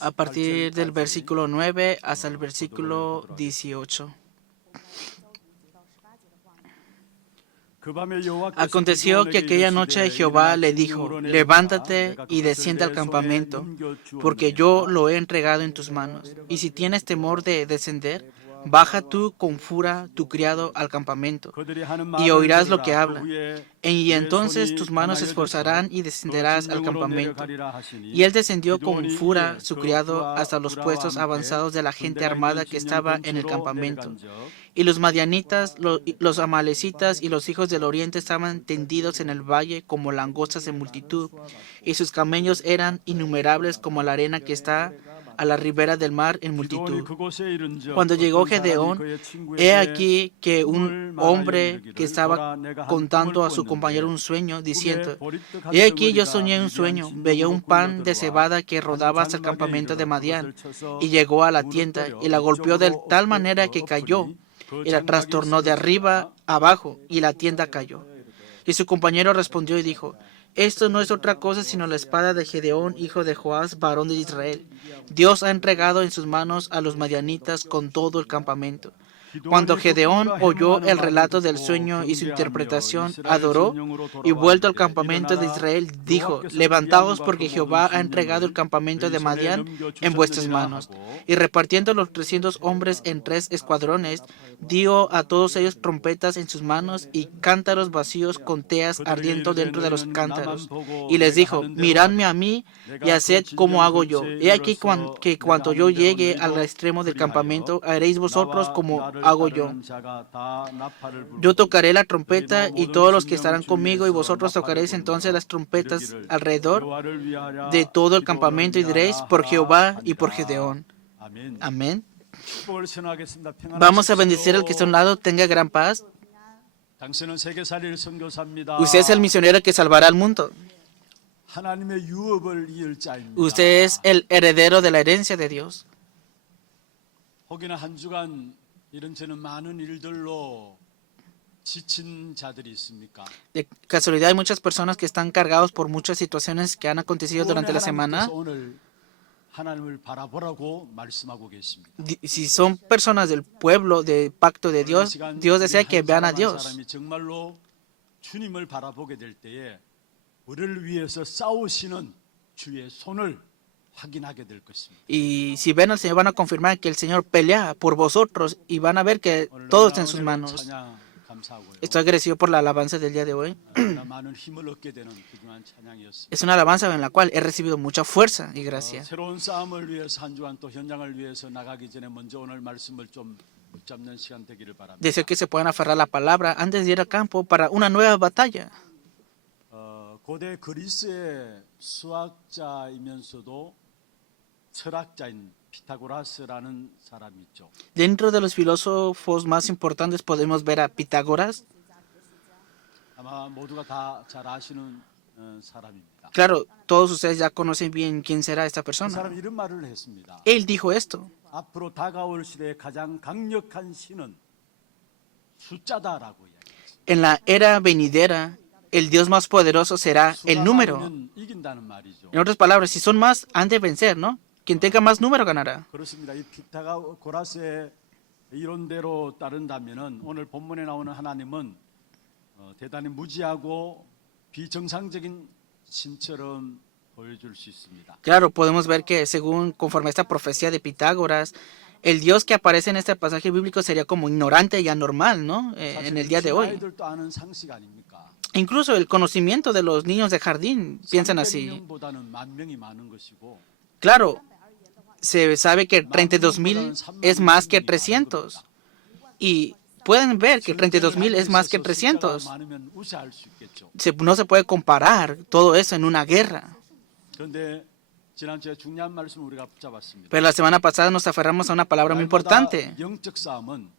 a partir del versículo 9 hasta el versículo 18. Aconteció que aquella noche Jehová le dijo: levántate y desciende al campamento, porque yo lo he entregado en tus manos. Y si tienes temor de descender, baja tú con Fura, tu criado, al campamento, y oirás lo que habla. Y entonces tus manos se esforzarán y descenderás al campamento. Y él descendió con Fura, su criado, hasta los puestos avanzados de la gente armada que estaba en el campamento. Y los madianitas, los amalecitas y los hijos del oriente estaban tendidos en el valle como langostas en multitud, y sus camellos eran innumerables como la arena que está a la ribera del mar en multitud. Cuando llegó Gedeón, he aquí que un hombre que estaba contando a su compañero un sueño, diciendo: he aquí yo soñé un sueño, veía un pan de cebada que rodaba hasta el campamento de Madián, y llegó a la tienda, y la golpeó de tal manera que cayó, y la trastornó de arriba abajo, y la tienda cayó. Y su compañero respondió y dijo: esto no es otra cosa sino la espada de Gedeón, hijo de Joás, varón de Israel. Dios ha entregado en sus manos a los madianitas con todo el campamento. Cuando Gedeón oyó el relato del sueño y su interpretación, adoró, y vuelto al campamento de Israel, dijo: levantaos, porque Jehová ha entregado el campamento de Madián en vuestras manos. Y repartiendo los 300 hombres en 3 escuadrones, dio a todos ellos trompetas en sus manos y cántaros vacíos con teas ardiendo dentro de los cántaros. Y les dijo: miradme a mí y haced como hago yo. He aquí que cuando yo llegue al extremo del campamento, haréis vosotros como hago yo. Yo tocaré la trompeta y todos los que estarán conmigo, y vosotros tocaréis entonces las trompetas alrededor de todo el campamento, y diréis: por Jehová y por Gedeón. Amén. Vamos a bendecir al que está a un lado. Tenga gran paz. Usted es el misionero que salvará al mundo. Usted es el heredero de la herencia de Dios. De casualidad, hay muchas personas que están cargados por muchas situaciones que han acontecido durante la semana. Si son personas del pueblo del pacto de Dios, Dios desea que vean a Dios. Y si ven al Señor, van a confirmar que el Señor pelea por vosotros y van a ver que todo está en sus manos. Estoy agradecido por la alabanza del día de hoy. Es una alabanza en la cual he recibido mucha fuerza y gracia. Deseo que se puedan aferrar a la palabra antes de ir al campo para una nueva batalla. 고대 그리스의 수학자이면서도 철학자인 피타고라스라는 사람이 있죠. Dentro de los filósofos más importantes podemos ver a Pitágoras. 아마 모두가 다 잘 아시는 사람입니다. Claro, todos ustedes ya conocen bien quién será esta 그 persona. 사람이 이런 말을 했습니다. Él dijo esto: 앞으로 다가올 시대의 가장 강력한 신은 숫자다라고 이야기했습니다. en la era venidera, el Dios más poderoso será el número. En otras palabras, si son más, han de vencer, ¿no? Quien tenga más número ganará. 그렇습니다. 이 피타고라스의 이론대로 따른다면은 오늘 본문에 나오는 하나님은 대단히 무지하고 비정상적인 신처럼 보여줄 수 있습니다. Claro, podemos ver que conforme a esta profecía de Pitágoras, el Dios que aparece en este pasaje bíblico sería como ignorante y anormal, ¿no? En el día de hoy. 아이들도 아는 상식 아닙니까? Incluso el conocimiento de los niños de jardín piensan así. 300명보다는 10,000명이 많은 것이고 Claro, se sabe que 32,000 es más que 300. Y pueden ver que 32,000 es más que 300. 많으면 우세할 수 있겠죠. No se puede comparar todo eso en una guerra. 그런데 지난주에 중요한 말씀을 우리가 붙잡았습니다. Pero la semana pasada nos aferramos a una palabra muy importante. 영적 싸움은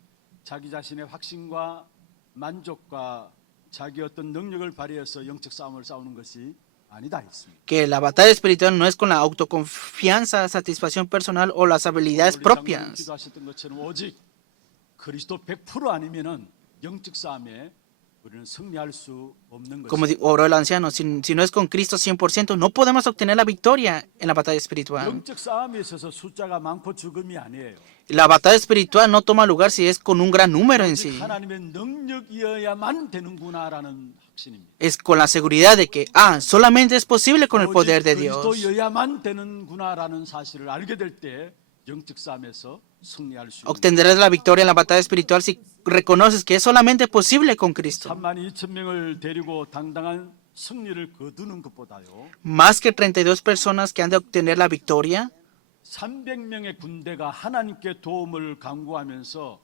자기 자신의 확신과 만족과 자기 어떤 능력을 발휘해서 영적 싸움을 싸우는 것이 아니다 했습니다. Que la batalla espiritual no es con la autoconfianza, satisfacción personal o las habilidades 우리 장로님 propias. 기도하셨던 것처럼 오직 그리스도 100% 아니면은 영적 싸움에 우리는 승리할 수 없는 Como 것입니다. oró el anciano, si no es con Cristo 100%, no podemos obtener la victoria en la batalla espiritual. 영적 싸움에 있어서 숫자가 많고 적음이 아니에요. La batalla espiritual no toma lugar si es con un gran número en 오직 sí. 하나님의 능력이어야만 되는구나라는 확신입니다. Es con la seguridad de que, solamente es posible con el poder de Dios. 그리스도여야만 되는구나라는 사실을 알게 될 때 영적 싸움에서 승리할 수 있는 Obtendrás la victoria en la batalla espiritual si reconoces que es solamente posible con Cristo. 32,000명을 데리고 당당한 승리를 거두는 것보다요. Más que 32 personas que han de obtener la victoria, 300명의 군대가 하나님께 도움을 강구하면서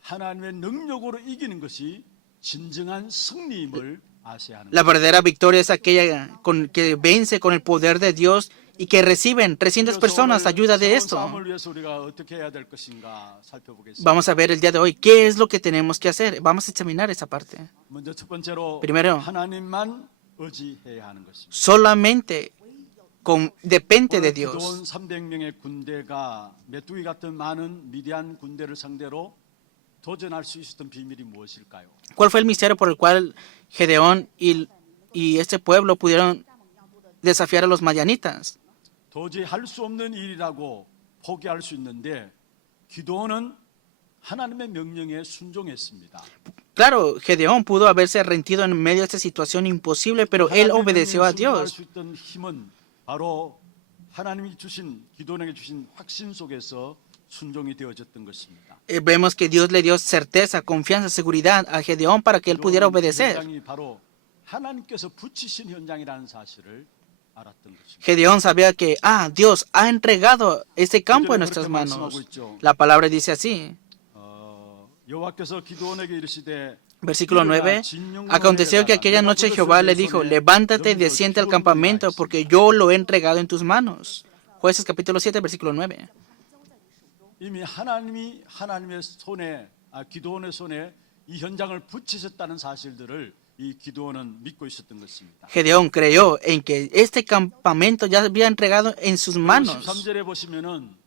하나님의 능력으로 이기는 것이 진정한 승리임을 아셔야 하는 la 것입니다. verdadera victoria es aquella que vence con el poder de Dios y que reciben 300 personas ayuda de esto. 싸움을 위해서 우리가 어떻게 해야 될 것인가 살펴보겠습니다. Vamos a ver el día de hoy qué es lo que tenemos que hacer. Vamos a examinar esa parte. 먼저 첫 번째로 Primero. 하나님만 의지해야 하는 것입니다. Solamente depende de 기도원 Dios. 300명의 군대가 메뚜기 같은 많은 미디안 군대를 상대로 도전할 수 있었던 비밀이 무엇일까요? ¿Cuál fue el misterio por el cual Gedeón y este pueblo pudieron desafiar a los madianitas? 도저히 할 수 없는 일이라고 포기할 수 있는데 기도원은 하나님의 명령에 순종했습니다. Claro, Gedeón pudo haberse rendido en medio de esta situación imposible, pero él 하나님의 obedeció a 명령에 순종할 Dios. 수 있던 힘은 바로 하나님이 주신 기도원에게 주신 확신 속에서 순종이 되어졌던 것입니다. Vemos que Dios le dio certeza, confianza, seguridad a Gedeón para que él pudiera 기도원 그 obedecer. 현장이 바로 하나님께서 붙이신 현장이라는 사실을 알았던 것입니다. Gedeón sabía que, Dios ha entregado este campo en nuestras manos. La palabra dice así. 여호와께서 기도원에게 이르시되 Versículo 9. Aconteció que aquella noche Jehová le dijo, levántate y desciende al campamento, porque yo lo he entregado en tus manos. Jueces capítulo 7, versículo 9. 이미 하나님이 하나님의 손에 기도원의 손에 이 현장을 붙이셨다는 사실들을 이 기도원은 믿고 있었던 것입니다. Gedeón creyó en que este campamento ya había entregado en sus manos. 13절에 보시면은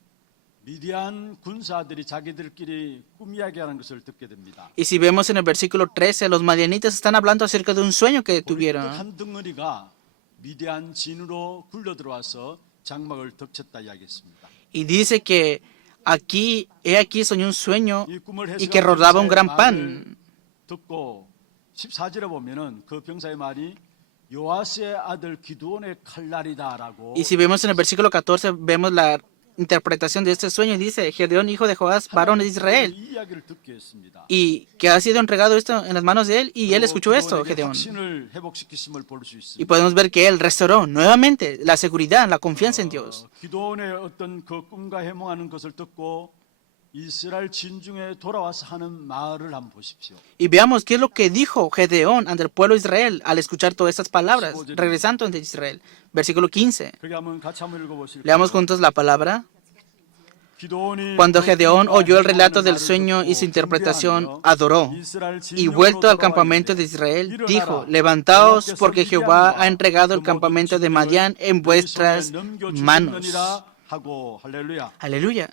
미디안 군사들이 자기들끼리 꿈 이야기하는 것을 듣게 됩니다. Y si vemos en el versículo 13, los madianitas están hablando acerca de un sueño que tuvieron. 한 덩어리가 미디안 진으로 굴러 들어와서 장막을 덮쳤다 이야기했습니다. Y dice que he aquí soñó un sueño 이 꿈을 y que rodaba un gran 말을 pan. 듣고 14절에 보면은 그 병사의 말이 요아스의 아들 기드온의 칼날이다라고. Y si vemos en el versículo 14, vemos la interpretación de este sueño y dice, Gedeón, hijo de Joás, varón de Israel, 이 이야기를 듣게 했습니다. y que ha sido entregado esto en las manos de él, y él escuchó esto, 기드온에게 Gedeón. 확신을 회복시키심을 볼 수 Y 있습니다. podemos ver que él restauró nuevamente la seguridad, la confianza en Dios. 기드온의 어떤 그 꿈과 해몽하는 것을 듣고 이스라엘 진중에 돌아와서 하는 말을 한번 보십시오. Y veamos qué es lo que dijo Gedeón ante el pueblo de Israel al escuchar todas estas palabras, regresando ante Israel. Versículo 15. 그게 한번 같이 한번 읽어보실까요? Leamos juntos la palabra. 기드온이 Cuando Gedeón oyó el relato del 말을 sueño y su 듣고 interpretación, 경배하며 adoró. 이스라엘 Y 진영으로 vuelto al 돌아와 campamento 이르되, de Israel, 일어나라, dijo, levantaos, 여호와께서 porque Jehová 미디안과 ha entregado el 그 모든 campamento de 진영을 Madián en 너희 vuestras 손에 manos. 넘겨주셨느니라 하고 할렐루야. Aleluya.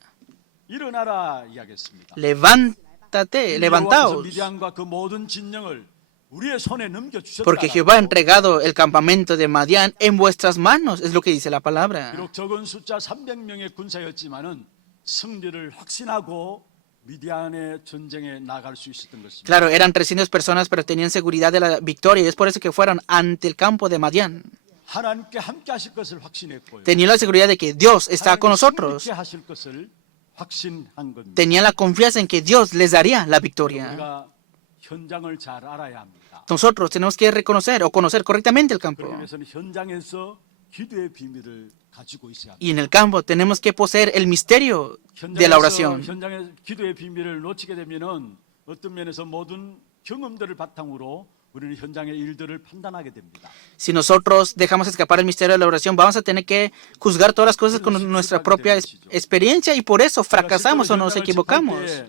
일어나라 이야기했습니다. Levántate, 여호와께서 levantaos, 미디안과 그 모든 진영을 우리의 손에 넘겨주셨다. porque Jehová ha entregado el campamento de Madián en vuestras manos, es lo que dice la palabra. 비록 적은 숫자 300명의 군사였지만은 승리를 확신하고 미디안의 전쟁에 나갈 수 있었던 것입니다. Claro, eran 300 personas, pero tenían seguridad de la victoria, y es por eso que fueron ante el campo de Madián. 하나님께 함께 하실 것을 확신했고요. Tenían la seguridad de que Dios está con 하나님께 nosotros. 승리케 하실 것을 확신한 겁니다. Tenían la confianza en que Dios les daría la victoria. 우리가 현장을 잘 알아야 합니다. Nosotros tenemos que reconocer o conocer correctamente el campo. 그러기 위해서는 현장에서 기도의 비밀을 가지고 있어야 합니다. Y en el campo tenemos que poseer el misterio de la oración. 현장에서 기도의 비밀을 놓치게 되면은 어떤 면에서 모든 경험들을 바탕으로 우리는 현장의 일들을 판단하게 됩니다. Si nosotros dejamos escapar el misterio de la oración, vamos a tener que juzgar todas las cosas con nuestra propia experiencia, y por eso fracasamos o nos equivocamos.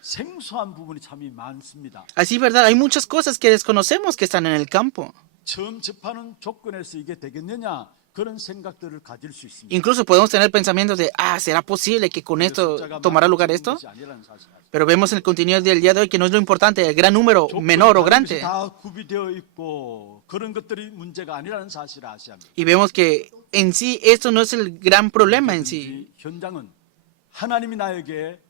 생소한 부분이 참이 많습니다. Así, ¿verdad? Hay muchas cosas que desconocemos que están en el campo. 처음 접하는 조건에서 이게 되겠느냐 그런 생각들을 가질 수 있습니다. Incluso podemos tener pensamientos de, ¿será posible que con esto 숫자가 tomará 많은 lugar esto? 것이 아니라는 사실. Pero vemos en el contenido del día de hoy que no es lo importante, el gran número, 조건이 menor o 다른 것이 grande. 다 구비되어 있고 그런 것들이 문제가 아니라는 사실을 아셔야 합니다. Y vemos que en sí esto no es el gran problema en sí. 이 현장은 하나님이 나에게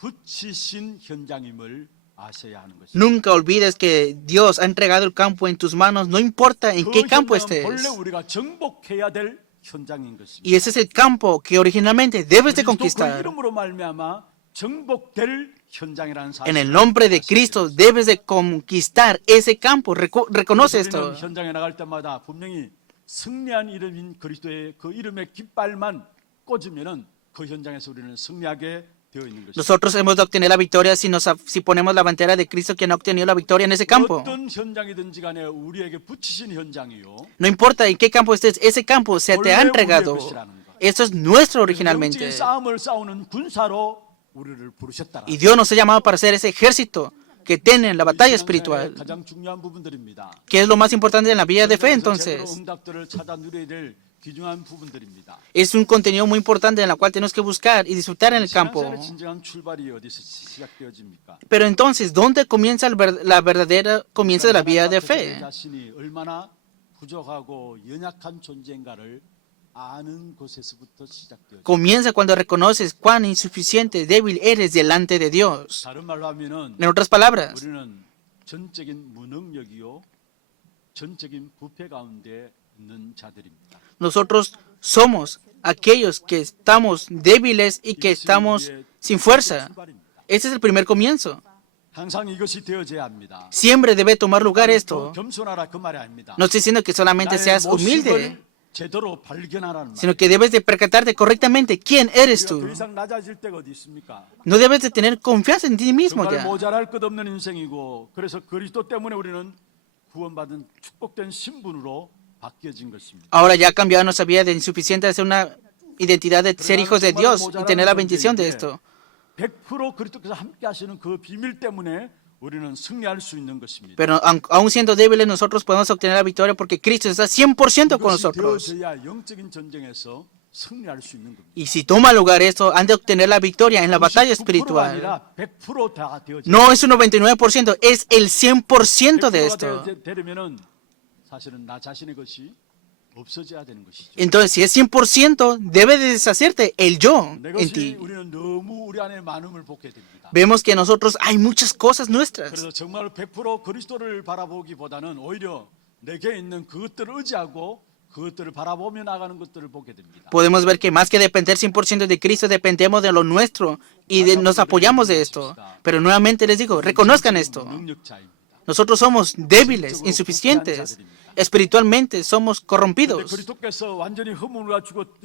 붙이신 현장임을 아셔야 하는 것입니다. Nunca olvides que Dios ha entregado el campo en tus manos, no importa en qué campo estés. 본래 우리가 정복해야 될 현장인 것입니다. Y ese es el campo que originalmente debes de 그리스도 그 conquistar. 이름으로 말미암아 정복될 현장이라는 사실. En el nombre de Cristo debes de conquistar ese campo. Reconoce 우리는 esto. 현장에 나갈 때마다 분명히 승리한 이름인 그리스도의 그 이름의 깃발만 꽂으면은 그 현장에서 우리는 승리하게 되어 있는 것입니다. Nosotros hemos de obtener la victoria si ponemos la bandera de Cristo quien ha obtenido la victoria en ese campo. 어떤 현장이든지 간에 우리에게 붙이신 현장이요. No importa en qué campo estés, ese campo se te ha entregado. Eso es nuestro originalmente. 영적인 싸움을 싸우는 군사로 우리를 부르셨다. Y Dios nos ha llamado para ser ese ejército que tiene la batalla espiritual. 가장 중요한 부분들입니다. ¿Qué es lo más importante en la vida de fe entonces? 응답들을 찾아 누려야 될 귀중한 부분들입니다. Es un contenido muy importante en el cual tenemos que buscar y disfrutar en el campo. 신앙생활의 진정한 출발이 어디서 시작되어집니까? Pero entonces, ¿dónde comienza la verdadera comienzo de la vida de fe? 자신이 얼마나 부족하고 연약한 존재인가를 아는 곳에서부터 시작되어집니다. Comienza cuando reconoces cuán insuficiente, débil eres delante de Dios. 다른 말로 하면은 En otras palabras, 우리는 전적인 무능력이요, 전적인 부패 가운데 있는 자들입니다. nosotros somos aquellos que estamos débiles y que estamos sin fuerza. Ese es el primer comienzo. 항상 이것이 되어져야 합니다. Siempre debe tomar lugar 더 esto. 겸손하라 그 말이 아닙니다. No estoy diciendo que solamente 나의 seas 모습을 humilde, 제대로 발견하라는 말. sino que debes de percatarte correctamente quién eres 우리가 tú. 더 이상 낮아질 때가 어디 있습니까? No debes de tener confianza en ti mismo 정말 ya. 모자랄 것 없는 인생이고 그래서 그리스도 때문에 우리는 구원받은 축복된 신분으로 바뀌어진 것입니다. Ahora ya ha cambiado nuestra vida de insuficiente a ser una identidad de ser hijos de Dios y tener la bendición de esto. 100% 그리스도께서 함께 하시는 그 비밀 때문에 우리는 승리할 수 있는 것입니다. Pero aún siendo débiles, nosotros podemos obtener la victoria porque Cristo está 100% con 이것이 nosotros. 되어져야 영적인 전쟁에서 승리할 수 있는 겁니다. Y si toma lugar esto, han de obtener la victoria en la batalla espiritual. 아니라 100%다 되어져. No es un 99%, es el 100% de esto. 되려면은 사실은 나 자신의 것이 없어져야 되는 것이죠. Entonces, si es 100%, debe de deshacerte el yo 내 en 것이 ti. 우리는 너무 우리 안에 많음을 보게 됩니다. Vemos que en nosotros hay muchas cosas nuestras. 그래서 정말 100% 그리스도를 바라보기보다는 오히려 내게 있는 그것들을 의지하고 그것들을 바라보며 나가는 것들을 보게 됩니다. Podemos ver que más que depender 100% de Cristo, dependemos de lo nuestro y nos apoyamos de esto. Pero nuevamente les digo, reconozcan esto. 능력자입니다. Nosotros somos débiles, insuficientes. Espiritualmente somos 근데 corrompidos. 그리스도께서 완전히 허물과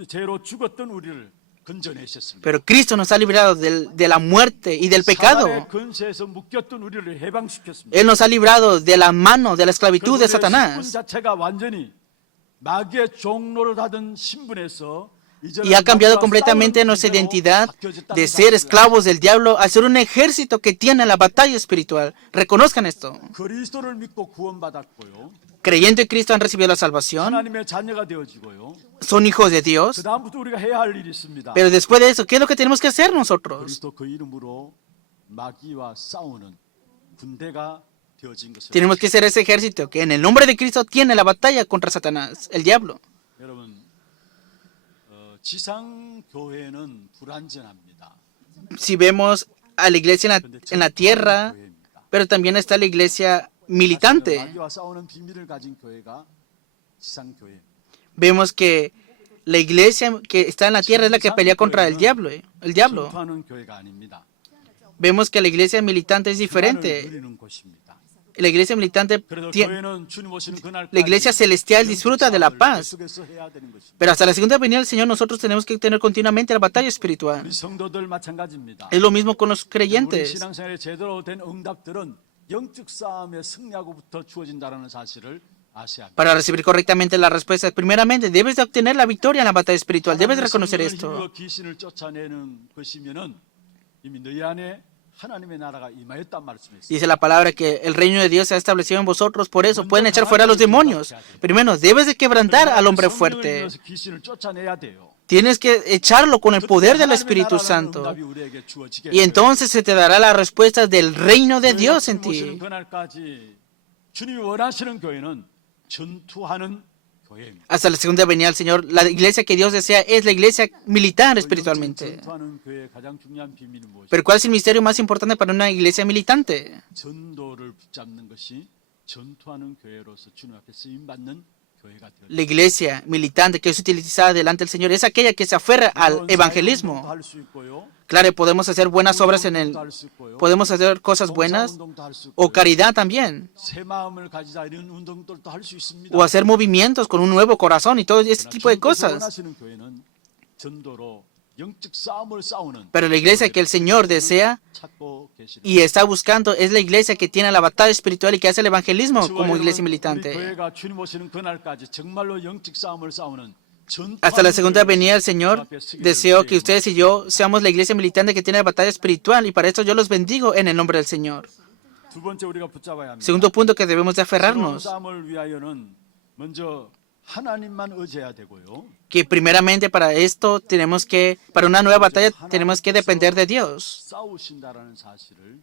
죄로 죽었던 우리를 건져내셨습니다. Pero Cristo nos ha librado de la muerte y del pecado. 사단의 근세에서 묶였던 우리를 해방시켰습니다. Él nos ha librado de la mano, de la esclavitud de 그래서 우리의 신분 Satanás. 자체가 완전히 마귀의 종로를 하던 신분에서 Y ha cambiado completamente nuestra identidad de ser esclavos del diablo a ser un ejército que tiene la batalla espiritual. Reconozcan esto. 그리스도를 믿고 구원받았고요. Creyendo en Cristo han recibido la salvación, 하나님의 자녀가 되어지고요. son hijos de Dios. 그 다음부터 우리가 해야 할 일이 있습니다. Pero después de eso, ¿qué es lo que tenemos que hacer nosotros? 그리스도 그 이름으로 마귀와 싸우는 군대가 되어진 것을 Tenemos que ser ese ejército que en el nombre de Cristo tiene la batalla contra Satanás, el diablo. 여러분 지상 교회는 불완전합니다. Si vemos a la iglesia en la tierra, pero también está la iglesia militante. 마귀와 싸우는 비밀을 가진 교회가 지상 교회. Vemos que la iglesia que está en la tierra es la que pelea contra el diablo. 전투하는 교회가 아닙니다. Vemos que la iglesia militante es diferente. 누리는 곳입니다. La iglesia militante, 그래서 tie- 교회는 주님 오시는 그날까지 la iglesia celestial disfruta de la paz. 계속해서 해야 되는 것입니다. Pero hasta la segunda venida del Señor nosotros tenemos que tener continuamente la batalla espiritual. 우리 성도들 마찬가지입니다. Es lo mismo con los 우리 creyentes. 신앙생활에 제대로 된 응답들은 영적 싸움에 승리하고부터 주어진다는 사실을 아셔야 합니다. Para recibir correctamente la respuesta, primeramente debes de obtener la victoria en la batalla espiritual. Debes de reconocer esto. 귀신을 쫓아내는 것이면은 이미 너희 안에 하나님의 나라가 임하였단 말씀이었어요. Dice la palabra que el reino de Dios se ha establecido en vosotros, por eso pueden echar fuera a los demonios. Primero, debes de quebrantar al hombre fuerte. 귀신을 쫓아내야 돼요. Tienes que echarlo con el poder del Espíritu Santo. Y entonces se te dará la respuesta del reino de Dios en ti. 그날까지 주님이 원하시는 교회는 전투하는 교회입니다. Hasta la segunda venida del Señor, la iglesia que Dios desea es la iglesia militar espiritualmente. 전투하는 교회의 가장 중요한 비밀은 무엇이죠? Pero ¿cuál es el misterio más importante para una iglesia militante? 전도를 붙잡는 것이 전투하는 교회로서 주님 앞에 쓰임 받는 교회가 되어야 La iglesia militante que es utilizada delante del Señor es aquella que se aferra al evangelismo. 할수 있고요. Claro, podemos hacer buenas obras en el... Podemos hacer cosas buenas o caridad también. 새 마음을 가지자 이런 운동들도 할 수 있습니다. O hacer movimientos con un nuevo corazón y todo ese tipo de cosas. 원하시는 교회는 전도로 영적 싸움을 싸우는 Pero la iglesia que el Señor desea 찾고 계시는 y está buscando es la iglesia que tiene la batalla espiritual y que hace el evangelismo 저와 como iglesia 여러분, 우리 militante. 교회가 주님 오시는 그날까지 정말로 영적 싸움을 싸우는 Hasta la segunda venida del Señor, deseo que ustedes y yo seamos la iglesia militante que tiene la batalla espiritual y para eso yo los bendigo en el nombre del Señor. 두 번째 우리가 붙잡아야 합니다. Segundo punto que debemos de 새로운 aferrarnos, 싸움을 위하여는 먼저 하나님만 의지해야 되고요. que primeramente para esto tenemos que, para una nueva batalla tenemos que depender de Dios. 싸우신다라는 사실을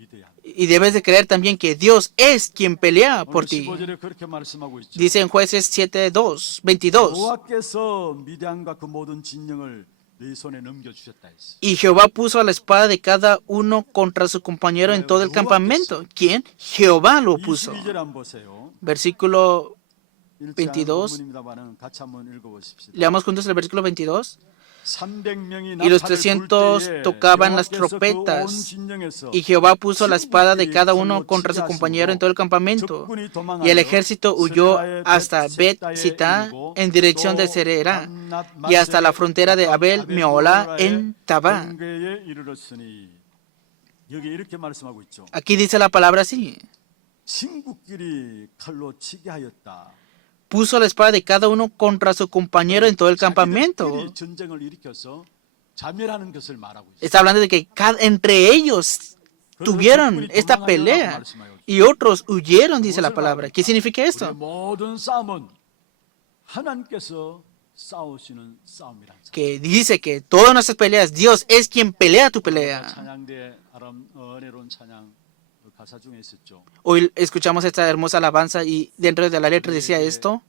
믿어야 합니다. Y debes de creer también que Dios es quien pelea por 오늘 ti. 15절에 그렇게 말씀하고 있죠. Dice en Jueces 7:22. 여호와께서 미디안과 그 모든 진영을 네 손에 넘겨주셨다 했어요. Y Jehová puso a la espada de cada uno contra su compañero en todo el campamento. ¿Quién? Jehová lo puso. 22절 한번 보세요. Versículo 1장 22. 본문입니다만은 같이 한번 읽어보십시다. Leamos juntos el versículo 22. 300명이 Y los 300 tocaban las trompetas, y Jehová puso la espada de cada uno contra su compañero en todo el campamento. Y el ejército huyó hasta Bet-Sitá en dirección de Serera y hasta la frontera de Abel Meolá en Tabá. 여기 이렇게 말씀하고 있죠. Aquí dice la palabra así. 친구끼리 칼로 치게 하였다. Puso la espada de cada uno contra su compañero en todo el campamento. 자기들끼리 전쟁을 일으켜서 자멸하는 것을 말하고 있어요. Está hablando de que entre ellos tuvieron esta pelea y otros huyeron, dice la palabra. ¿Qué significa 우리의 esto? 모든 싸움은 하나님께서 싸우시는 싸움이라. Que dice que todas nuestras peleas, Dios es quien pelea tu pelea. 찬양대 은혜로운 찬양 가사 중에 있었죠. Hoy escuchamos esta hermosa alabanza y dentro de la letra decía esto: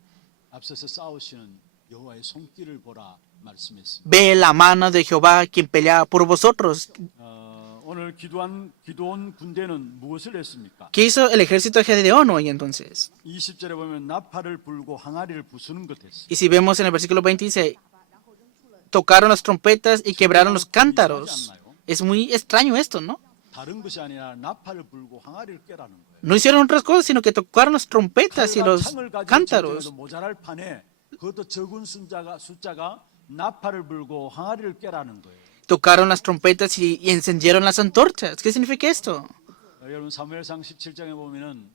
앞서서 싸우시는 여호와의 손길을 보라 말씀했습니다. ve la mano de Jehová quien pelea por vosotros. 오늘 기도원 군대는 무엇을 했습니까? ¿Qué hizo el ejército de Gedeón hoy entonces? 20절에 보면 나팔을 불고 항아리를 부수는 것 했어요. Y si vemos en el versículo 20 dice, tocaron las trompetas y quebraron los cántaros. Es muy extraño esto, ¿no? 다른 것이 아니라 나팔을 불고 항아리를 깨라는 거예요. No hicieron otras cosas, sino que tocaron las trompetas y 칼과 los 창을 가지고 cántaros. 전쟁에도 모자랄 판에 그것도 적은 숫자가 나팔을 불고 항아리를 깨라는 거예요. Tocaron las trompetas y encendieron las antorchas. ¿Qué significa esto? 여러분 사무엘상 17장에 보면은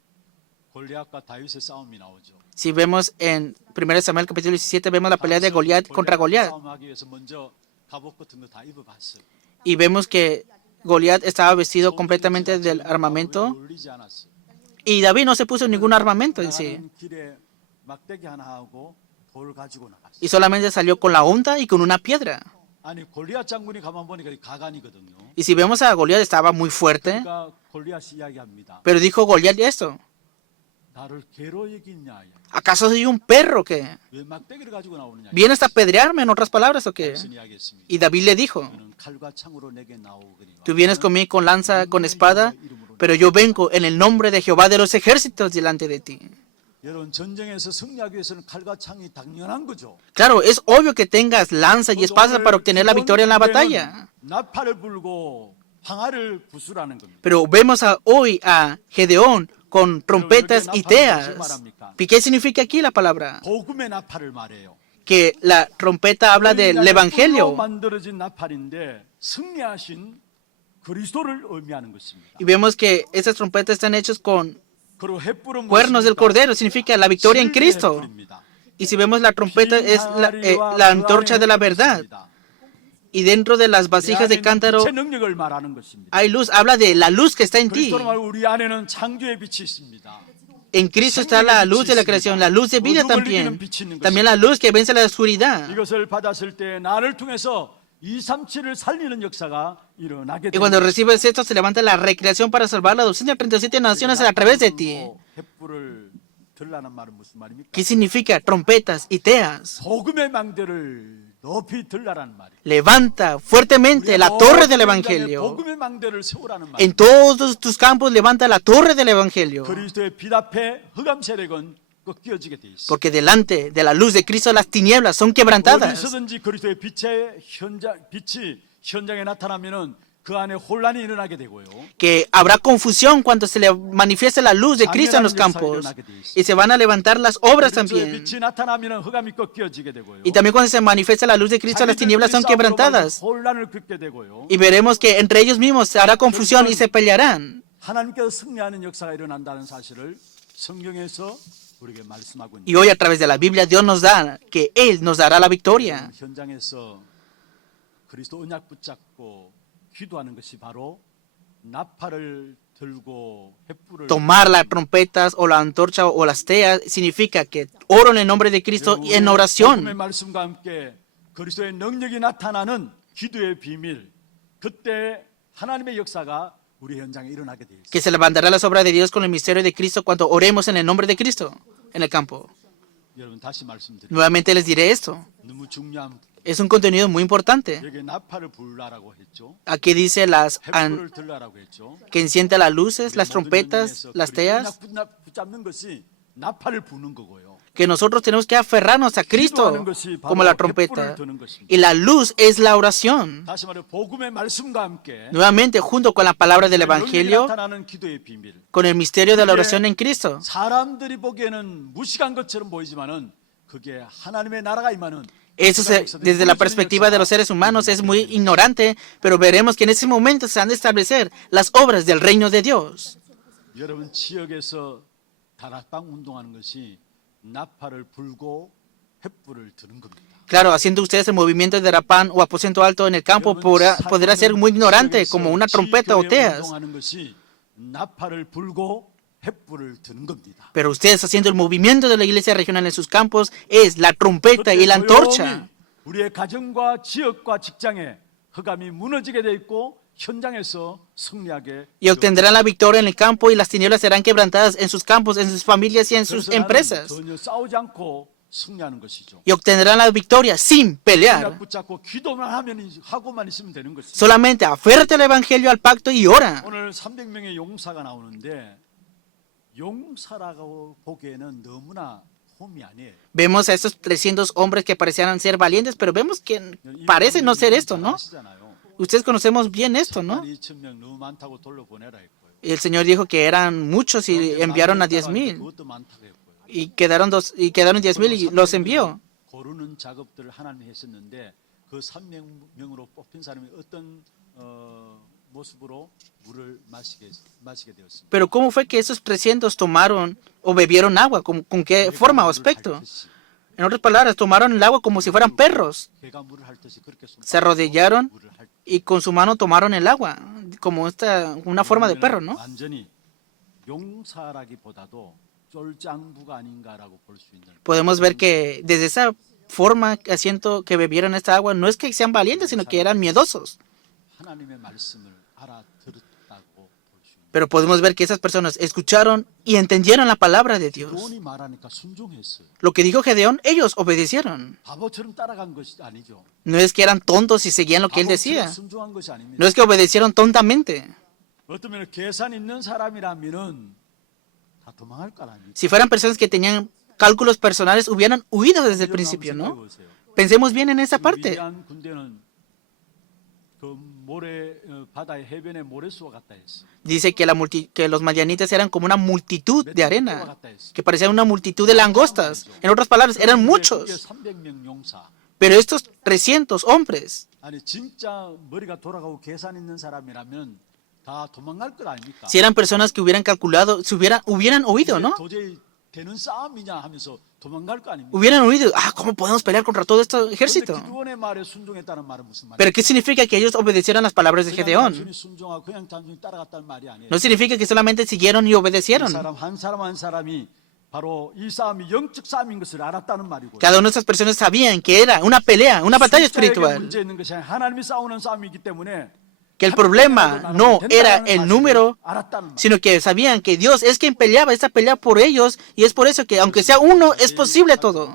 골리앗과 다윗의 싸움이 나오죠. Si vemos en 1 Samuel capítulo 17, vemos la pelea de Goliat contra Goliat. 싸움하기 위해서 먼저 갑옷 같은 거 다 입어봤어요. Y vemos que Goliat estaba vestido completamente del armamento 어울리지 않았어요. y David no se puso ningún armamento en sí. 나가는 길에 막대기 하나 하고 돌 가지고 나갔어요. Y solamente salió con la honda y con una piedra. 아니 골리앗 장군이 가만 보니까 가관이거든요. Y si vemos a Goliat estaba muy fuerte, 그러니까 골리앗이 이야기합니다. pero dijo Goliat esto: 나를 개로 여기냐? ¿acaso soy un perro que 왜 막대기를 가지고 나오느냐? vienes a apedrearme, en otras palabras, o qué? 무슨 이야기했습니까? Y David le dijo: 너는 칼과 창으로 내게 나오거니와 tú vienes conmigo con lanza, con espada, pero yo vengo en el nombre de Jehová de los ejércitos delante de ti. 여러분 전쟁에서 승리하기 위해서는 칼과 창이 당연한 거죠. Claro, es obvio que tengas lanza y espada para obtener la victoria en la batalla. 나팔을 불고 항아리를 부수라는 겁니다. Pero vemos hoy a Gedeón con trompetas y teas. ¿Y qué significa aquí la palabra? 복음의 나팔을 말해요. Que la trompeta habla del evangelio. 만들어진 나팔인데 승리하신 그리스도를 의미하는 것입니다. Y vemos que esas trompetas están hechas con 그리고 횃불은 cuernos del cordero, significa la victoria en Cristo. 횃불입니다. Y si vemos la trompeta es la antorcha de la verdad. Y dentro de las 내 vasijas de 안에 있는 cántaro 빛의 능력을 말하는 것입니다. hay luz. Habla de la luz que está en ti. 그리스도로 말 우리 안에는 창조의 빛이 있습니다. En Cristo está la luz de la creación, la luz de vida también. También la luz que vence la oscuridad. 이것을 받았을 때 나를 통해서 237을 살리는 역사가 일어나게 Y cuando 됩니다. recibes esto, se levanta la recreación para salvar la 237 naciones a través de ti. 횃불을 들라는 말은 무슨 말입니까? ¿Qué significa? Trompetas y teas. 복음의 망대를 높이 들라라는 말이에요. Levanta fuertemente la torre del Evangelio. 복음의 망대를 세우라는 말이에요. En todos tus campos levanta la torre del Evangelio. 그리스도의 빛 앞에 흑암 세력은 꺾여지게 돼 있어요. Porque delante de la luz de Cristo las tinieblas son quebrantadas. 어디서든지 그리스도의 빛이 현장에 나타나면은 그 안에 혼란이 일어나게 되고요. Que habrá confusión cuando se le manifieste la luz de Cristo en los campos. Y se van a levantar las obras 그리스도의 también. 빛이 나타나면은 흑암이 꺾여지게 되고요. Y también cuando se manifiesta la luz de Cristo, las tinieblas son quebrantadas. 혼란을 겪게 되고요. Y veremos que entre ellos mismos se hará confusión y se pelearán. 하나님께서 승리하는 역사가 일어난다는 사실을 성경에서 우리에게 말씀하고 Y hoy a través de la Biblia Dios nos da que Él nos dará la victoria. 현장에서 그리스도 언약 붙잡고 기도하는 것이 바로 나팔을 들고 횃불을 Tomar las trompetas o la antorcha o las teas significa que oro en el nombre de Cristo y en 복음의 oración. 말씀과 함께 그리스도의 능력이 나타나는 기도의 비밀, 그때 하나님의 역사가 우리 현장에 일어나게 되어 있습니다. Que se levantará las obras de Dios con el misterio de Cristo cuando oremos en el nombre de Cristo en el campo. 여러분 다시 말씀드립니다. Nuevamente les diré esto. 너무 중요한 Es un contenido muy importante. 여기 나팔을 불라라고 했죠. Aquí dice 횃불을 들라라고 했죠. que encienda las luces, las trompetas, las teas, 붙잡는 것이 나팔을 부는 거고요. que nosotros tenemos que aferrarnos a Cristo como la trompeta. Y la luz es la oración. 다시 말해 복음의 말씀과 함께 Nuevamente, junto con la palabra del 능력이 Evangelio, 나타나는 기도의 비밀. con el misterio de la oración en Cristo. 사람들이 보기에는 무식한 것처럼 보이지만은 그게 ha나님의 나라가 임하는 Eso desde la perspectiva de los seres humanos es muy ignorante, pero veremos que en ese momento se han de establecer las obras del reino de Dios. 여러분 지역에서 다락방 운동하는 것이 나팔을 불고 횃불을 드는 겁니다. Claro, haciendo ustedes el movimiento de Rapán o aposento alto en el campo podrá ser muy ignorante, como una trompeta o teas. 운동하는 것이 나팔을 불고 횃불을 드는 겁니다. Pero ustedes haciendo el movimiento de la iglesia regional en sus campos es la trompeta y la antorcha. 우리의 가정과 지역과 직장에 흑암이 무너지게 돼 있고 현장에서 승리하게 Y obtendrán la victoria en el campo y las tinieblas serán quebrantadas en sus campos, en sus familias y en sus empresas. 전혀 싸우지 않고 승리하는 것이죠. Y obtendrán la victoria sin pelear. 붙잡고 기도만 하고만 있으면 되는 것이죠. Solamente aférrate al evangelio, al pacto y ora. 오늘 300명의 용사가 나오는데 용사라고 보기에는 너무나 홈이 아니에요. Vemos a estos 300 hombres que parecían ser valientes, pero vemos que parece no ser esto, ¿no? Ustedes conocemos bien esto, ¿no? 2,000명 너무 많다고 돌려보내라 했고요. Y el Señor dijo que eran muchos y enviaron a 10,000. 그것도 많다고 했고요. Y quedaron 10,000 y los envió. 고르는 작업들을 하나님이 했었는데 그 300명으로 뽑힌 사람이 어떤 모습으로 물을 마시게 되었습니다. Pero ¿cómo fue que esos 300 tomaron o bebieron agua? ¿Con qué forma o aspecto? En otras palabras, tomaron el agua como si fueran perros. 개가 물을 할 듯이 그렇게 Se arrodillaron 물을 할 y con su mano tomaron el agua, como una forma de perro, ¿no? 완전히 용사라기보다도 쫄짱부가 아닌가라고 볼 수 있는. Podemos ver que desde esa forma asiento que bebieron esta agua no es que sean valientes, sino que eran miedosos. 하나님의 말씀을 알아들었다고 볼 수 있는. Pero podemos ver que esas personas escucharon y entendieron la palabra de Dios. 기도원이 말하니까 순종했어요. Lo que dijo Gedeón, ellos obedecieron. 바보처럼 따라간 것이 아니죠. No es que eran tontos y seguían lo que él decía. 순종한 것이 아닙니다. No es que obedecieron tontamente. 어쩌면 계산 있는 사람이라면은 다 도망할 거 아닙니까? Si fueran personas que tenían cálculos personales, hubieran huido desde el principio, ¿no? Pensemos bien en esa parte. 미디안 군대는 그 모래 바다의 해변의 모래수와 같다 했어. Dice que los madianitas eran como una multitud de arena, que parecía una multitud de langostas. En otras palabras, eran muchos. 300명 용사. Pero estos 300 hombres, 아니 진짜 머리가 돌아가고 계산 있는 사람이라면 다 도망갈 것 아닙니까? si eran personas que hubieran calculado, hubieran huido, ¿no? 도저히 되는 싸움이냐 하면서 도망갈 거 아닙니까? hubieran oído, ¿cómo podemos pelear contra todo este 그런데 ejército? 기드온의 말에 순종했다는 말은 무슨 Pero 말이에요? ¿qué significa que ellos obedecieran las palabras de 그냥 Gedeón? 단순히 순종하고 그냥 단순히 따라갔다는 말이 아니에요. No significa que solamente siguieron y 이 obedecieron. 사람 한 사람 한 사람이 바로 이 싸움이 영적 싸움인 것을 알았다는 말이고. Cada una de esas personas sabían que era una pelea, una batalla 숫자에게 espiritual. 문제 있는 것이 아니라 하나님이 싸우는 싸움이기 때문에 Que el problema no era el número, 알았다는 말. sino que sabían que Dios es quien peleaba esta pelea por ellos, y es por eso que aunque sea uno, es posible todo.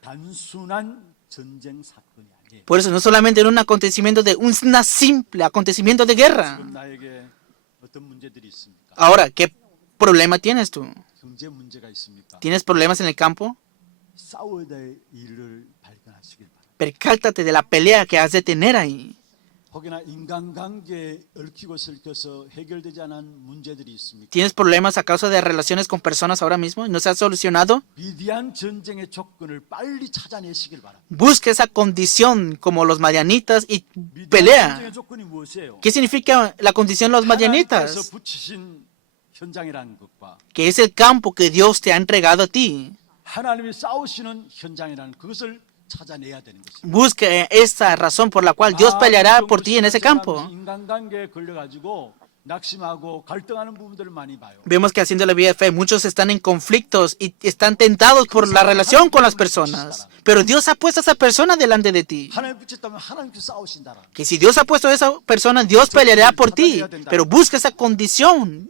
단순한 전쟁 사건이 아니에요. Por eso no solamente era un acontecimiento de un simple acontecimiento de guerra. 지금 나에게 어떤 문제들이 있습니까? Ahora, ¿qué problema tienes tú? 경제 문제가 있습니까? ¿Tienes problemas en el campo? 싸워야 될 일을 발견하시길 바랍니다. Percáltate de la pelea que has de tener ahí. 혹여나 인간관계에 얽히고 설켜서 해결되지 않은 문제들이 있습니까? ¿Tienes problemas a causa de relaciones con personas ahora mismo y no se ha solucionado? 위대한 전쟁의 조건을 빨리 찾아내시길 바랍니다. Busca esa condición como los madianitas y 위대한 pelea. 전쟁의 조건이 무엇이에요? ¿Qué significa la condición de los 하나님께서 madianitas? 붙이신 현장이라는 것과 Que es el campo que Dios te ha entregado a ti. 하나님이 싸우시는 현장이라는 그것을 찾아내야 되는 것입니다. Busca esa razón por la cual Dios peleará por ti en ese campo. 인간관계에 걸려가지고 낙심하고 갈등하는 부분들을 많이 봐요. Vemos que haciendo la vida de fe, muchos están en conflictos y están tentados por la relación con las personas. Pero Dios ha puesto a esa persona delante de ti. 하나님 붙였다면 하나님께서 싸우신다라. Que si Dios ha puesto a esa persona, Dios peleará por ti. Pero busca esa condición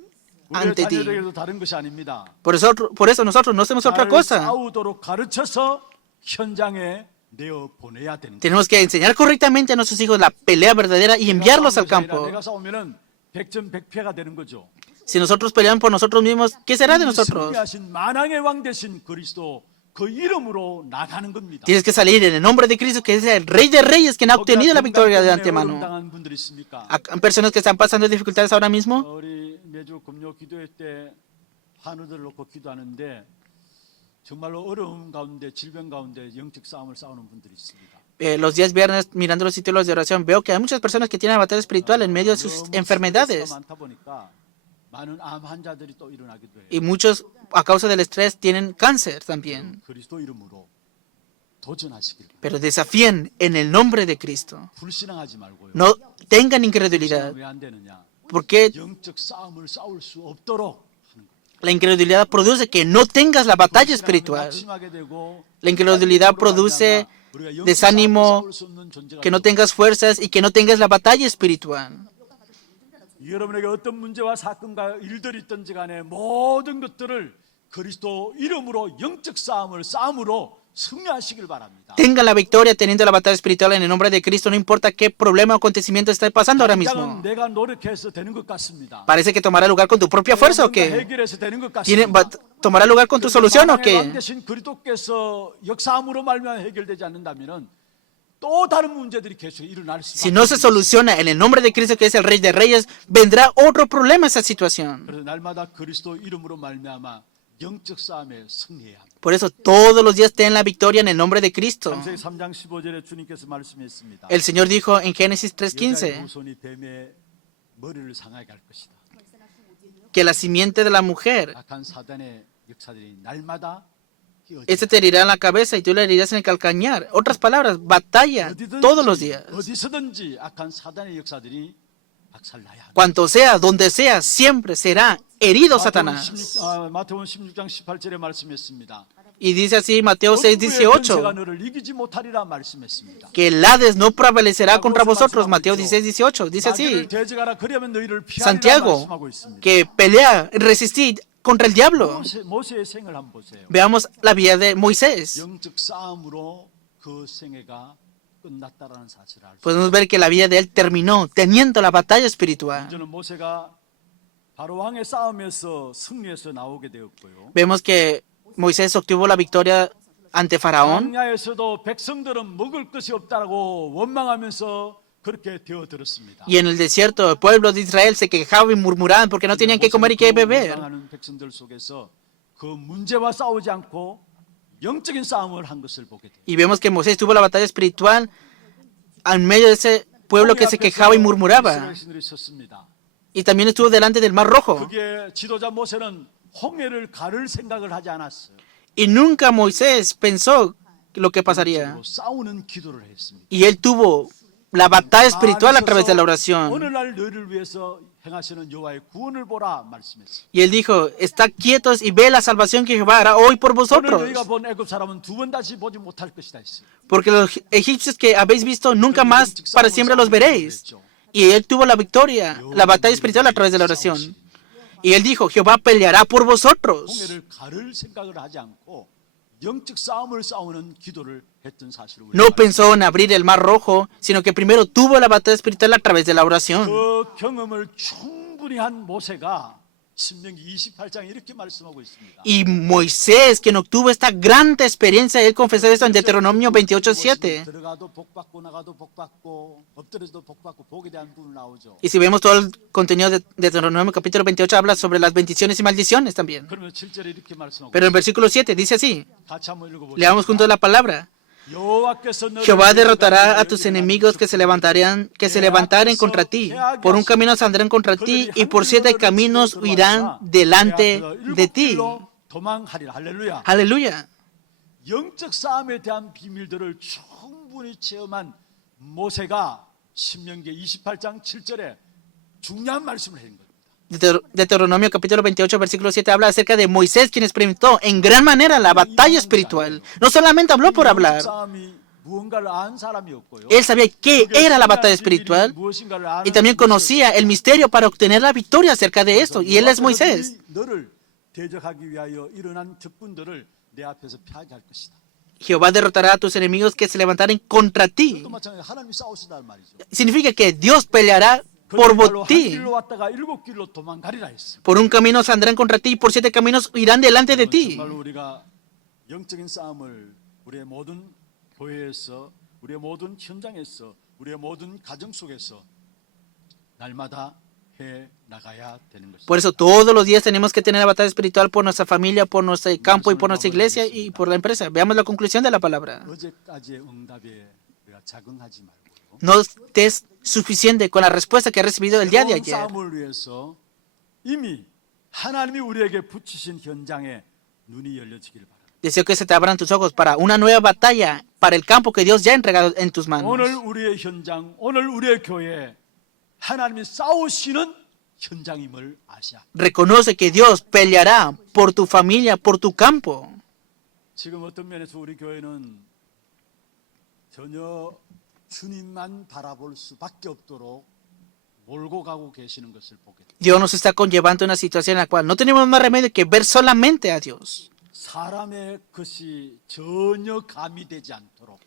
우리의 ante ti. 자녀들에게도 다른 것이 아닙니다. Por eso nosotros no hacemos otra 잘 cosa. 싸우도록 가르쳐서 현장에 내어 보내야 되는 거예요. Tenemos que enseñar correctamente a nuestros hijos la pelea verdadera y enviarlos al campo. 내가 싸우면은 백전백패가 되는 거죠. Si nosotros peleamos por nosotros mismos, ¿qué será de 이 nosotros? 승리하신 만왕의 왕 되신 그리스도 그 이름으로 나가는 겁니다. Tienes que salir en el nombre de Cristo, que es el Rey de Reyes, quien ha obtenido la victoria de 어려움 antemano. 당한 분들이 있습니까? ¿Hay personas que están pasando dificultades ahora mismo? 우리 매주 금요 기도회 때 한우들 놓고 기도하는데 정말로 어려움 가운데 질병 가운데 영적 싸움을 싸우는 분들이 있습니다. Los días viernes, mirando los títulos de oración, veo que hay muchas personas que tienen batalla espiritual en medio de sus 너무 enfermedades. 스트레스가 많다 보니까 많은 암 환자들이 또 일어나기도 해요. Y muchos, a causa del estrés, tienen cáncer también. 그리스도 이름으로 도전하시길 바랍니다. Pero desafíen en el nombre de Cristo. 불신앙하지 말고요. No tengan incredulidad. 왜 안 되느냐? Porque 영적 싸움을 싸울 수 없도록 하는 거예요. la incredulidad produce que no tengas la batalla espiritual. 낙심하게 되고 La incredulidad produce 우리가 영적 desánimo, 싸움을 싸울 수 없는 존재가 que no 되고 tengas fuerzas y que no tengas la batalla espiritual. 여러분에게 어떤 문제와 사건과 일들이 있든지 간에 모든 것들을 그리스도 이름으로 영적 싸움으로 승리하시길 바랍니다. Tengan la victoria teniendo la batalla espiritual en el nombre de Cristo, no importa qué problema o acontecimiento esté pasando ahora 당장은 mismo. 내가 노력해서 되는 것 같습니다. Parece que tomará lugar con tu propia fuerza o 뭔가 qué? 해결해서 되는 것 같습니다. ¿Tomará lugar con tu solución o 왕 qué? 대신 그리스도께서 역사함으로 말미암아 해결되지 않는다면은 또 다른 문제들이 계속 일어날 Si 수밖에 no se 없습니다. soluciona en el nombre de Cristo, que es el Rey de Reyes, vendrá otro problema a esa situación. 그래서 날마다 그리스도 이름으로 말미암아 영적 싸움에 승리해야 합니다. Por eso todos los días ten la victoria en el nombre de Cristo. 창세기 3장 15절에 주님께서 말씀했습니다. El Señor dijo en Génesis 여자의 3:15 후손이 뱀의 머리를 상하게 할 것이다. que la simiente de la mujer, 악한 사단의 역사들이 날마다 este te herirá en la cabeza y tú le herirás en el calcañar. Otras palabras, batalla todos los días. 어디서든지 악한 사단의 역사들이 박살나야 합니다. Cuanto sea, donde sea, siempre será herido Satanás. 마태복음 16장 18절에 말씀했습니다. Y dice así Mateo 권세가 6:18, 너를 이기지 못하리라 말씀했습니다. que el Hades no prevalecerá contra vosotros. Mateo 16:18 dice así. 마귀를 대적하라 그러면 너희를 피하리라 Santiago, 말씀하고 있습니다. que pelea, resistid contra el diablo. 모세의 생을 한번 보세요. Veamos la vida de Moisés. 영적 싸움으로 그 생애가 끝났다라는 사실을 알수 있습니다. Podemos ver que la vida de él terminó teniendo la batalla espiritual. 저는 모세가 바로 왕의 싸움에서 승리해서 나오게 되었고요. Vemos que Moisés obtuvo la victoria ante Faraón. 광야에서도 백성들은 먹을 것이 없다고 원망하면서 그렇게 되어들었습니다. Y en el desierto, el pueblo de Israel se quejaba y murmuraban porque no tenían que comer y que beber. 원망하는 백성들 속에서 그 문제와 싸우지 않고 영적인 싸움을 한 것을 보게 돼요. Y vemos que Moisés tuvo la batalla espiritual en medio de ese pueblo que se quejaba y murmuraba. 이스라엘 신들이 섰습니다. Y también estuvo delante del Mar Rojo. 그게 지도자 모세는 홍해를 가를 생각을 하지 않았어요. Y nunca Moisés pensó lo que pasaría. 싸우는 기도를 했습니다. Y él tuvo la batalla espiritual a través de la oración. 오늘날 너희를 위해서 행하시는 여호와의 구원을 보라 말씀했어요. Y él dijo, está quietos y ve la salvación que Jehová hará hoy por 오늘 vosotros. 너희가 본 애굽 사람은 두 번 다시 보지 못할 것이다 했어요. Porque los egipcios que habéis visto nunca más para siempre los veréis. Y él tuvo la victoria, la batalla espiritual a través de la oración. Y él dijo, Jehová peleará por vosotros. 홍해를 가를 생각을 하지 않고 영적 싸움을 싸우는 기도를 했던 사실을 No pensó en abrir el mar rojo, sino que primero tuvo la batalla espiritual a través de la oración. 그 경험을 충분히 한 모세가 신명기 28장에 이렇게 말씀하고 있습니다. Y Moisés, que no tuvo esta gran experiencia, él confesó esto en Deuteronomio 28:7. 들어가도 복 받고 나가도 복 받고 엎드려도 복 받고 복에 대한 부분 나오죠. Y si vemos todo el contenido de Deuteronomio capítulo 28, habla sobre las bendiciones y maldiciones también. 그러면 7절에 이렇게 말씀하고 Pero en versículo 7 dice así, 같이 한번 읽어보시죠. leamos juntos la palabra. Jehová derrotará a tus enemigos que se levantaren contra ti. Por un camino saldrán contra ti y por 7 caminos huirán delante de ti. Aleluya. 영적 싸움에 대한 비밀들을 충분히 체험한 모세가 신명기 28장 7절에 중요한 말씀을 한 겁니다. Deuteronomio capítulo 28 versículo 7 habla acerca de Moisés, quien experimentó en gran manera la batalla espiritual. No solamente habló por hablar. Él sabía qué era la batalla espiritual y también conocía el misterio para obtener la victoria acerca de esto. Y él es Moisés. Jehová derrotará a tus enemigos que se levantaren contra ti. Significa que Dios peleará por ti. Por un camino saldrán contra ti y por 7 caminos irán delante de ti. 영적인 싸움을 우리의 모든 교회에서, 우리의 모든 현장에서, 우리의 모든 가정 속에서 날마다 해 나가야 되는 것입니다. Por eso todos los días tenemos que tener la batalla espiritual por nuestra familia, por nuestro campo y por nuestra iglesia y por la empresa. Veamos la conclusión de la palabra. 어제까지의 응답에 우리가 자긍하지 말고요. No estés suficiente con la respuesta que has recibido el día de ayer. 싸움을 위해서 이미 하나님이 우리에게 붙이신 현장에 눈이 열려지기를 바랍니다. Deseo que se te abran tus ojos para una nueva batalla, para el campo que Dios ya ha entregado en tus manos. 오늘 우리의 현장, 오늘 우리의 교회 하나님이 싸우시는 현장임을 아시아. Reconoce que Dios peleará por tu familia, por tu campo. 지금 어떤 면에서 우리 교회는 전혀 주님만 바라볼 수밖에 없도록 몰고 가고 계시는 것을 보게 됩니다. Dios nos está conllevando a una situación en la cual no tenemos más remedio que ver solamente a Dios. 사람의 것이 전혀 가미되지 않도록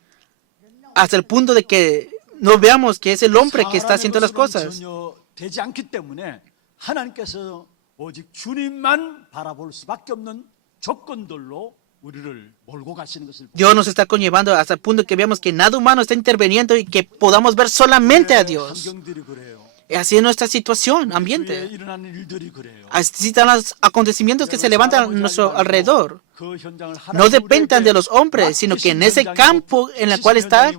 Hasta el punto de que no veamos que es el hombre que está haciendo las cosas. 전혀 되지 않기 때문에 하나님께서 오직 주님만 바라볼 수밖에 없는 조건들로 우리를 몰고 가시는 것을 Dios nos está conllevando hasta el punto que veamos que nada humano está interviniendo y que podamos ver solamente a Dios. 환경들이 그래요. Así es nuestra situación, 주위에 ambiente. 일어나는 일들이 그래요. Así están los acontecimientos que se levantan a nuestro alrededor. 그 현장을 No dependan de los hombres, sino que en ese campo en el cual está,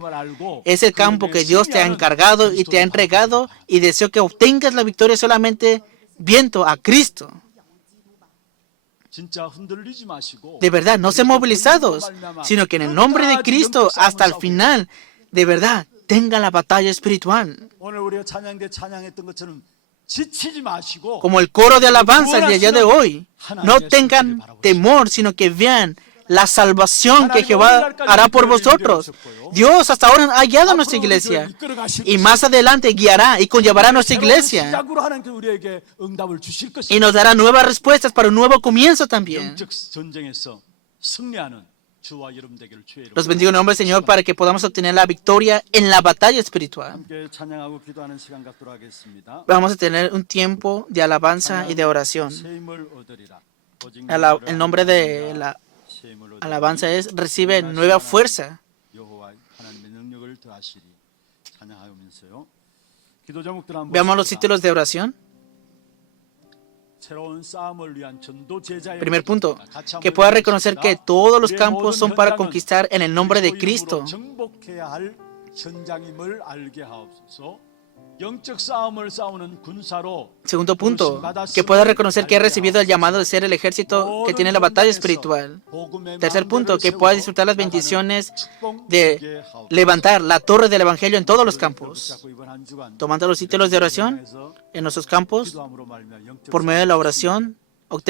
es el campo que Dios te ha encargado y te ha entregado, y deseo que obtengas la victoria solamente viendo a Cristo. 진짜 흔들리지 마시고 De verdad, no sean movilizados, sino que en el nombre de Cristo, hasta el final, de verdad, tengan la batalla espiritual. 오늘 우리가 찬양대 찬양했던 것처럼 지치지 마시고 Como el coro de alabanza del día de hoy, no tengan temor, sino que vean la salvación que Jehová hará por vosotros. Dios hasta ahora ha guiado a nuestra iglesia y más adelante guiará y conllevará a nuestra iglesia 시작으로 하나님께 우리에게 응답을 주실 y 것입니다. nos dará nuevas respuestas para un nuevo comienzo también. 영적 전쟁에서 승리하는 주와 여러분 되기를 주의 이름으로 Los bendigo en el nombre del Señor para que podamos obtener la victoria en la batalla espiritual. 함께 찬양하고 기도하는 시간 갖도록 하겠습니다. Vamos a tener un tiempo de alabanza y de oración. 새 힘을 얻으리라. 오직 El nombre de la 새 힘을 얻으리라. alabanza es recibe nueva fuerza. 여호와 하나님의 능력을 더하시리. 찬양하면서요. 기도 제목들 한번 Veamos los 보십시다. títulos de oración. 새로운 싸움을 위한 전도 제자의 Primer punto, 같이 한번 que pueda reconocer que 읽어보겠습니다. todos los 우리의 campos 모든 son para 현장은 conquistar en el nombre de 그리스도 Cristo. 이름으로 정복해야 할 현장임을 알게 하옵소서. 영적 싸움을 싸우는 군사로 Segundo punto, que pueda reconocer que ha recibido el llamado de ser el ejército que tiene la batalla espiritual. Tercer punto, que pueda disfrutar las bendiciones de levantar la torre del evangelio en todos los campos. Tomando los títulos de oración en nuestros campos, por medio de la oración,